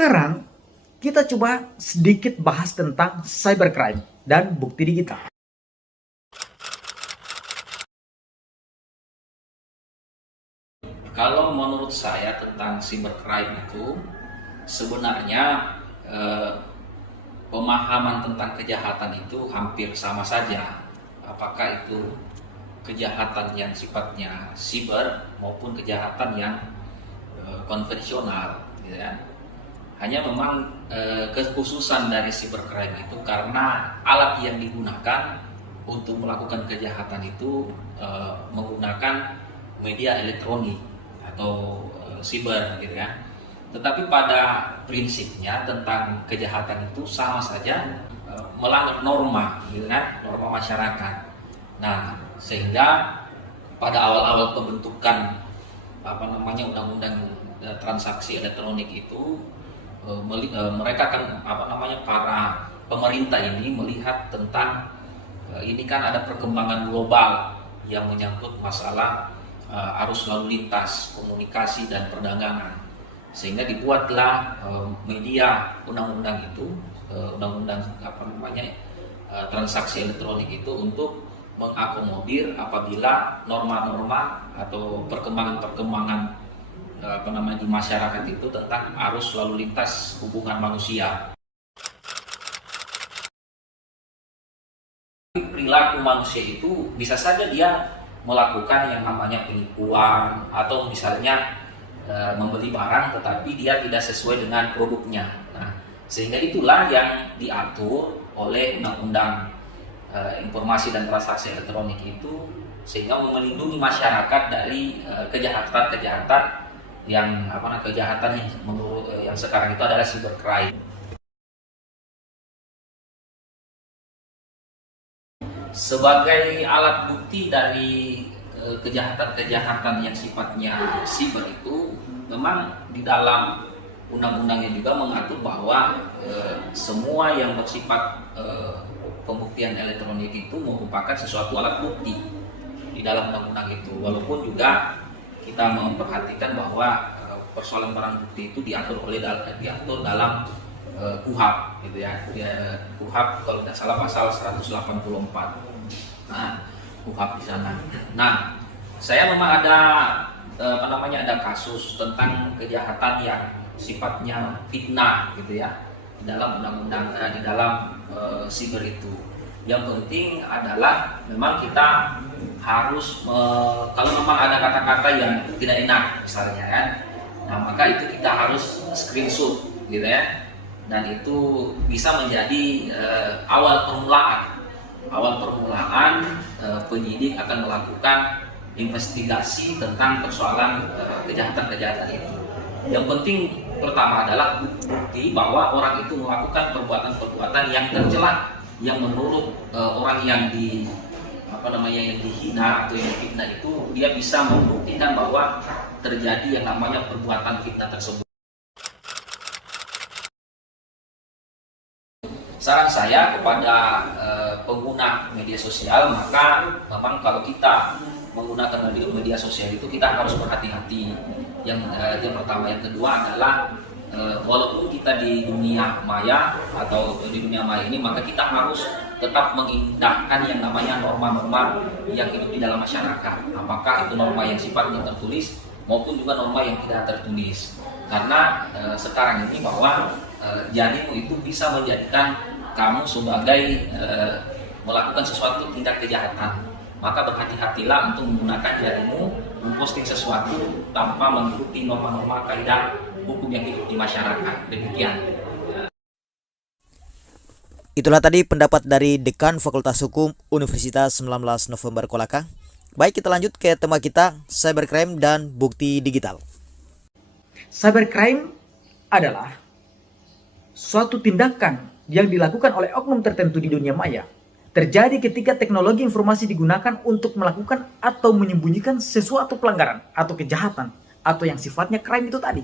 sekarang kita coba sedikit bahas tentang cybercrime dan bukti digital. Kalau menurut saya tentang cybercrime itu sebenarnya pemahaman tentang kejahatan itu hampir sama saja. Apakah itu kejahatan yang sifatnya siber maupun kejahatan yang konvensional, gitu ya. Hanya memang kekhususan dari cybercrime itu karena alat yang digunakan untuk melakukan kejahatan itu menggunakan media elektronik atau siber, gitu ya. Tetapi pada prinsipnya tentang kejahatan itu sama saja melanggar norma, gitu kan, norma masyarakat. Nah, sehingga pada awal-awal pembentukan undang-undang transaksi elektronik itu mereka kan para pemerintah ini melihat tentang ini kan ada perkembangan global yang menyangkut masalah arus lalu lintas, komunikasi dan perdagangan, sehingga dibuatlah media undang-undang itu, transaksi elektronik itu untuk mengakomodir apabila norma-norma atau perkembangan-perkembangan di masyarakat itu tentang arus lalu lintas hubungan manusia. Perilaku manusia itu bisa saja dia melakukan yang namanya penipuan atau misalnya membeli barang tetapi dia tidak sesuai dengan produknya. Nah, sehingga itulah yang diatur oleh Undang-Undang Informasi dan Transaksi Elektronik itu, sehingga melindungi masyarakat dari kejahatan-kejahatan yang yang sekarang itu adalah cybercrime. Sebagai alat bukti dari kejahatan-kejahatan yang sifatnya siber itu, memang di dalam undang-undangnya juga mengatur bahwa semua yang bersifat pembuktian elektronik itu merupakan sesuatu alat bukti di dalam undang-undang itu. Walaupun juga kita memperhatikan bahwa persoalan barang bukti itu diatur dalam KUHP, gitu ya. KUHP kalau tidak salah pasal 184. Nah, KUHP di sana. Nah, saya memang ada ada kasus tentang kejahatan yang sifatnya fitnah, gitu ya, di dalam undang-undang di dalam siber itu. Yang penting adalah memang kita harus kalau memang ada kata-kata yang tidak enak misalnya kan, nah maka itu kita harus screenshot, gitu ya. Dan itu bisa menjadi awal permulaan penyidik akan melakukan investigasi tentang persoalan kejahatan-kejahatan itu. Yang penting pertama adalah bukti bahwa orang itu melakukan perbuatan-perbuatan yang tercela, yang menurut orang yang yang dihina atau yang difitnah itu, dia bisa membuktikan bahwa terjadi yang namanya perbuatan fitnah tersebut. Saran saya kepada pengguna media sosial, maka memang kalau kita menggunakan media sosial itu kita harus berhati-hati. Yang pertama, yang kedua adalah walaupun kita di dunia maya atau di dunia maya ini, maka kita harus tetap mengindahkan yang namanya norma-norma yang hidup di dalam masyarakat. Apakah itu norma yang sifatnya tertulis maupun juga norma yang tidak tertulis. Karena sekarang ini bahwa jarimu itu bisa menjadikan kamu sebagai melakukan sesuatu tindak kejahatan. Maka berhati-hatilah untuk menggunakan jarimu memposting sesuatu tanpa mengikuti norma-norma kaidah hukum yang hidup di masyarakat. Demikian. Itulah tadi pendapat dari Dekan Fakultas Hukum Universitas 19 November Kolaka. Baik, kita lanjut ke tema kita, cybercrime dan bukti digital. Cybercrime adalah suatu tindakan yang dilakukan oleh oknum tertentu di dunia maya. Terjadi ketika teknologi informasi digunakan untuk melakukan atau menyembunyikan sesuatu pelanggaran atau kejahatan atau yang sifatnya crime itu tadi,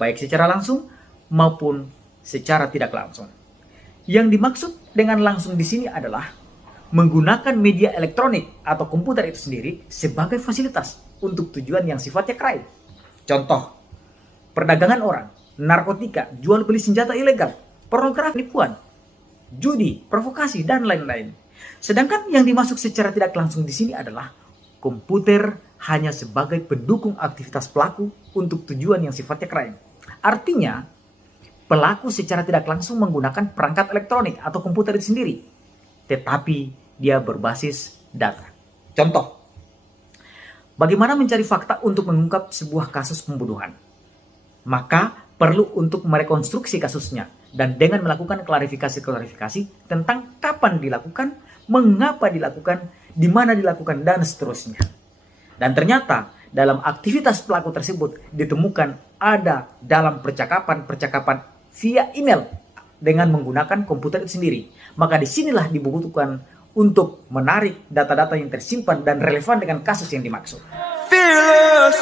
baik secara langsung maupun secara tidak langsung. Yang dimaksud dengan langsung di sini adalah menggunakan media elektronik atau komputer itu sendiri sebagai fasilitas untuk tujuan yang sifatnya crime. Contoh, perdagangan orang narkotika, jual beli senjata ilegal, pornografi, penipuan, judi, provokasi, dan lain-lain. Sedangkan yang dimasuk secara tidak langsung di sini adalah komputer hanya sebagai pendukung aktivitas pelaku untuk tujuan yang sifatnya crime. Artinya, pelaku secara tidak langsung menggunakan perangkat elektronik atau komputer itu sendiri, tetapi dia berbasis data. Contoh, bagaimana mencari fakta untuk mengungkap sebuah kasus pembunuhan? Maka perlu untuk merekonstruksi kasusnya dan dengan melakukan klarifikasi tentang kapan dilakukan, mengapa dilakukan, di mana dilakukan, dan seterusnya. Dan ternyata dalam aktivitas pelaku tersebut ditemukan ada dalam percakapan via email dengan menggunakan komputer itu sendiri. Maka disinilah dibutuhkan untuk menarik data-data yang tersimpan dan relevan dengan kasus yang dimaksud. Fearless.